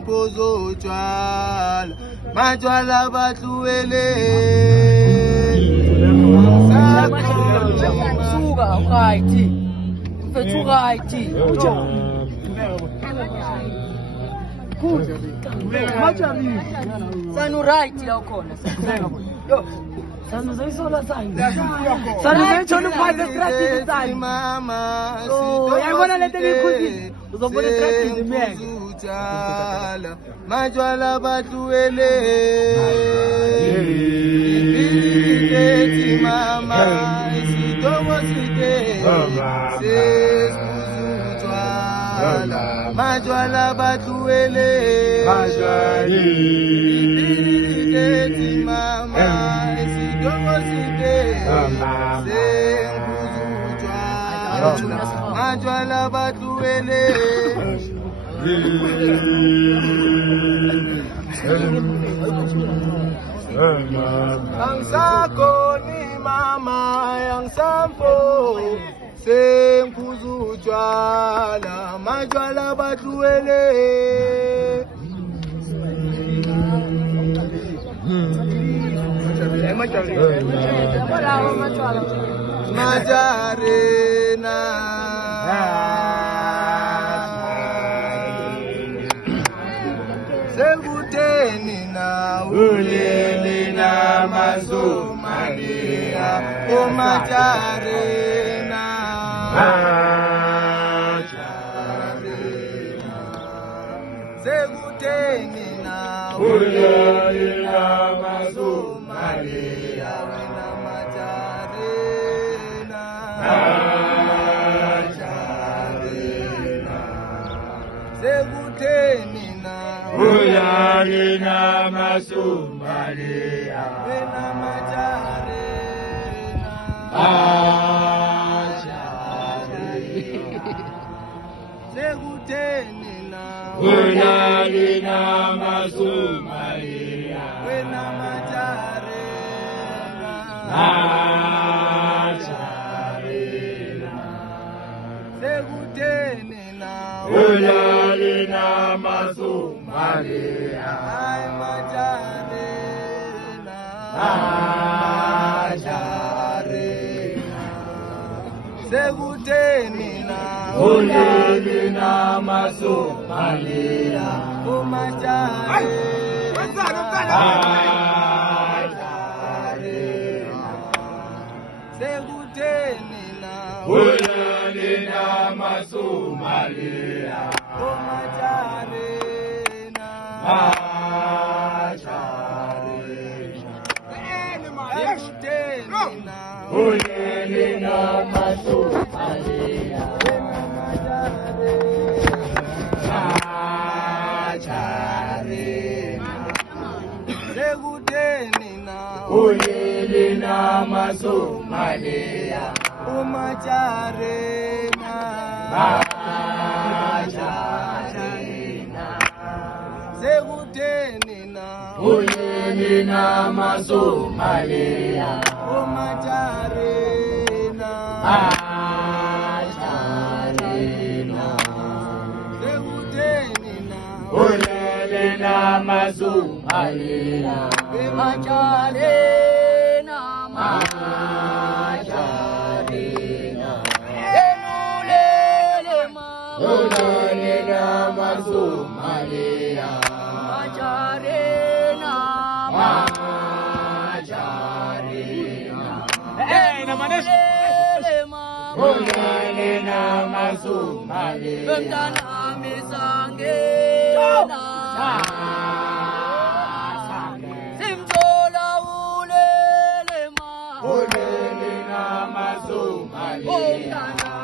senkuzo tshwala matshwala batluwele suka right mfethu right sanu right la ukhona yo sanu zayisola sanga sanu zayithola uphathe strategy sanga mama yayibona lento engikhuzile uzobona strategy miyeke utshwala matshwala batluwele ithi mama isidomo side sesutshwala matshwala batluwele ithi mama isidomo side sesutshwala matshwala batluwele Angsakoni mama angsampo senkuzo utshwala matshwala batluwele majarena sekuteni na ulele na mazumalia omajarena sekuteni na ulele na mazumalia wena majarena sekuteni na ulale na masumalia wena majarena sekuteni na ulale na masumalia wena majarena sekuteni na ulale na masumalia ay majarena sekuteni na ulale na masumalia sekuteni na ulale na masumalia ulale na masumalia sekuteni na ulale na masumalia umajarena sekuteni na ulale na masumalia umajarena sekuteni na ulale na masumalia majarena enulele ulale na masumalia majarena ulale na masumalia Bemdana misangena